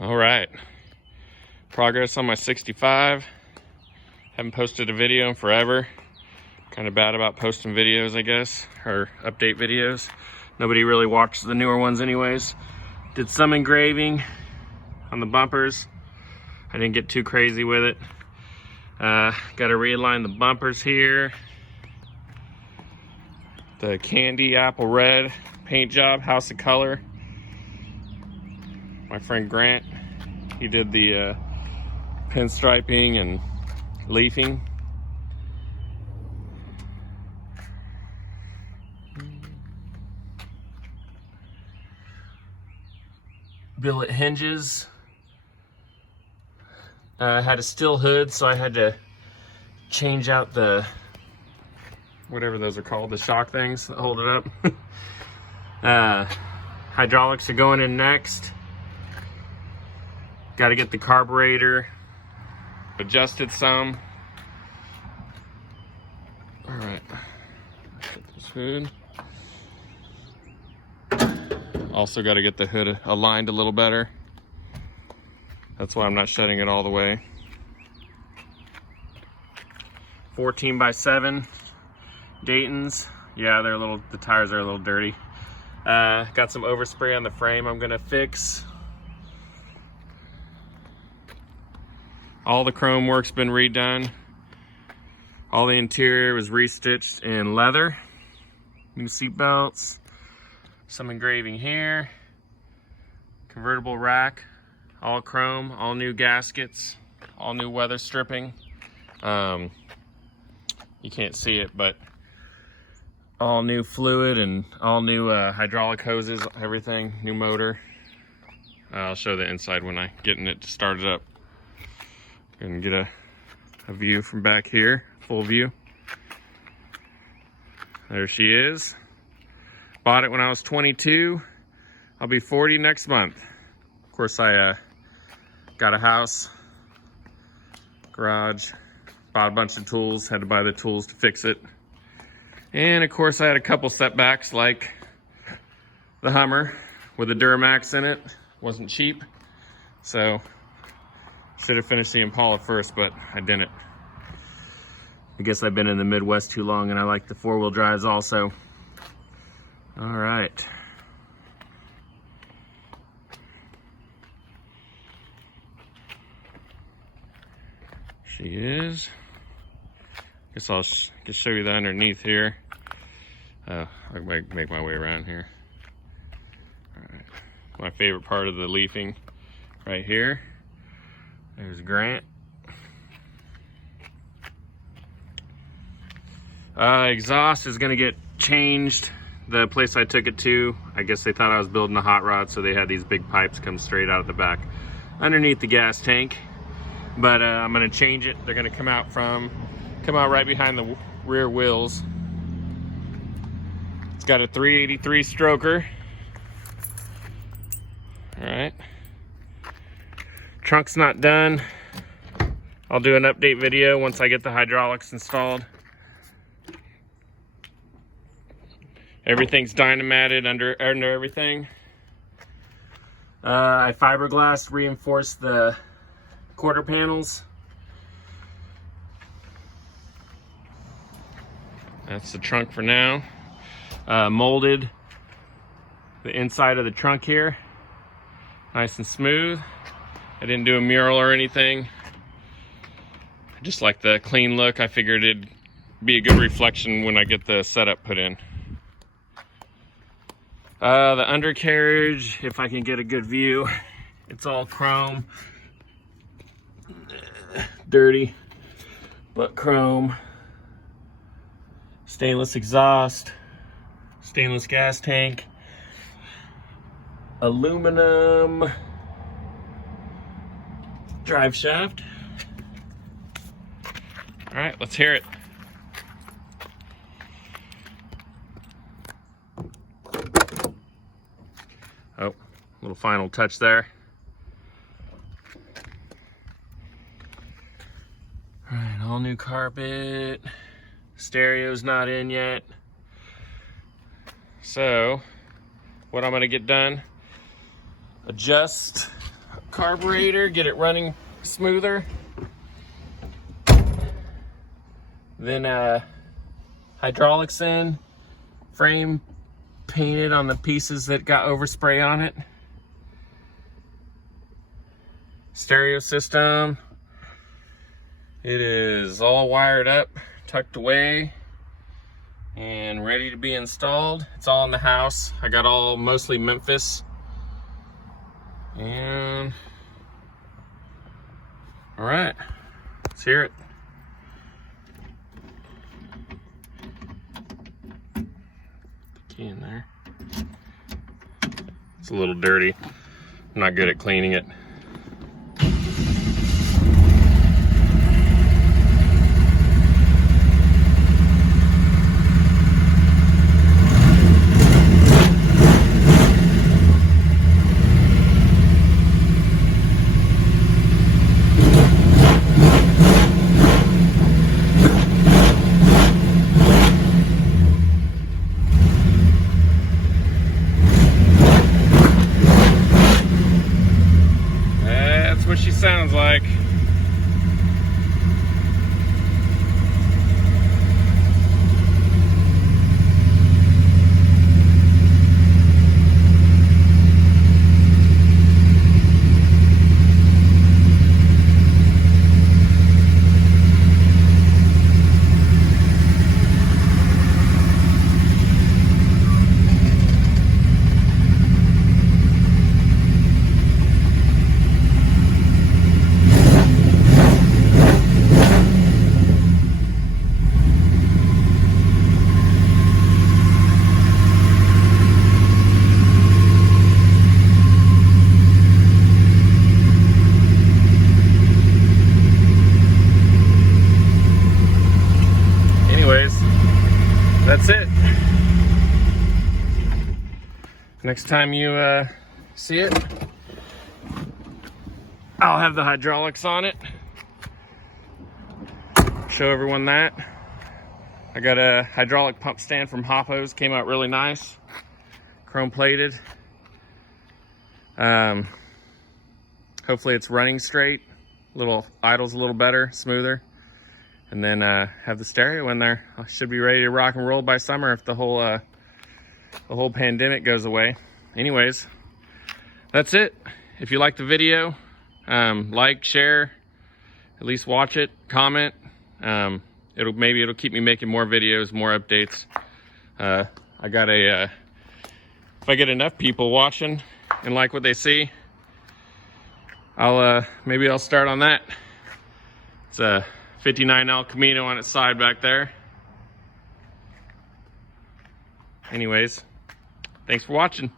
All right, progress on my 65. Haven't posted a video in forever. Kind of bad about posting videos, I guess, or update videos. Nobody really watches the newer ones anyways. Did some engraving on the bumpers. I didn't get too crazy with it. Got to realign the bumpers here. The candy apple red paint job, House of Color. My friend Grant, he did the pinstriping and leafing. Billet hinges. Had a steel hood, so I had to change out the, whatever those are called, the shock things that hold it up. Hydraulics are going in next. Got to get the carburetor adjusted some. All right, put this hood. Also got to get the hood aligned a little better. That's why I'm not shutting it all the way. 14x7 Dayton's. Yeah, they're a little, the tires are a little dirty. Got some overspray on the frame I'm gonna fix. All the chrome work's been redone. All the interior was restitched in leather. New seat belts. Some engraving here. Convertible rack. All chrome, all new gaskets, all new weather stripping. You can't see it, but all new fluid and all new hydraulic hoses, everything, new motor. I'll show the inside when I get it started up. And get a view from back here, full view. There she is. Bought it when I was 22. I'll be 40 next month. Of course, I got a house, garage, bought a bunch of tools, had to buy the tools to fix it. And of course I had a couple setbacks, like the Hummer with the Duramax in it. Wasn't cheap, so should have finished the Impala first, but I didn't. I guess I've been in the Midwest too long and I like the four-wheel drives also. All right. She is. Guess I'll show you the underneath here. I'll make my way around here. All right. My favorite part of the leafing right here. There's Grant. Exhaust is gonna get changed. The place I took it to, I guess they thought I was building a hot rod, so they had these big pipes come straight out of the back underneath the gas tank. But I'm gonna change it. They're gonna come out right behind the rear wheels. It's got a 383 stroker. All right. Trunk's not done. I'll do an update video once I get the hydraulics installed. Everything's dynamatted under everything. I fiberglass reinforced the quarter panels. That's the trunk for now. Molded the inside of the trunk here. Nice and smooth. I didn't do a mural or anything. I just like the clean look. I figured it'd be a good reflection when I get the setup put in. The undercarriage, if I can get a good view, it's all chrome. Dirty, but chrome. Stainless exhaust, stainless gas tank, aluminum drive shaft. All right, let's hear it. Oh, little final touch there. All right, all new carpet. Stereo's not in yet. So, what I'm gonna get done, adjust carburetor, get it running smoother. Then hydraulics in, frame painted on the pieces that got overspray on it. Stereo system. It is all wired up, tucked away, and ready to be installed. It's all in the house. I got all mostly Memphis. And all right, let's hear it. The key in there. It's a little dirty. I'm not good at cleaning it. What she sounds like. That's it. Next time you see it, I'll have the hydraulics on it. Show everyone that. I got a hydraulic pump stand from Hop Hose, came out really nice. Chrome plated. Hopefully it's running straight. Idle's a little better, smoother. And then have the stereo in there. I should be ready to rock and roll by summer if the whole pandemic goes away. Anyways, that's it. If you liked the video, like, share, at least watch it, comment. Maybe it'll keep me making more videos, more updates. If I get enough people watching and like what they see, maybe I'll start on that. It's a 59 El Camino on its side back there. Anyways, thanks for watching.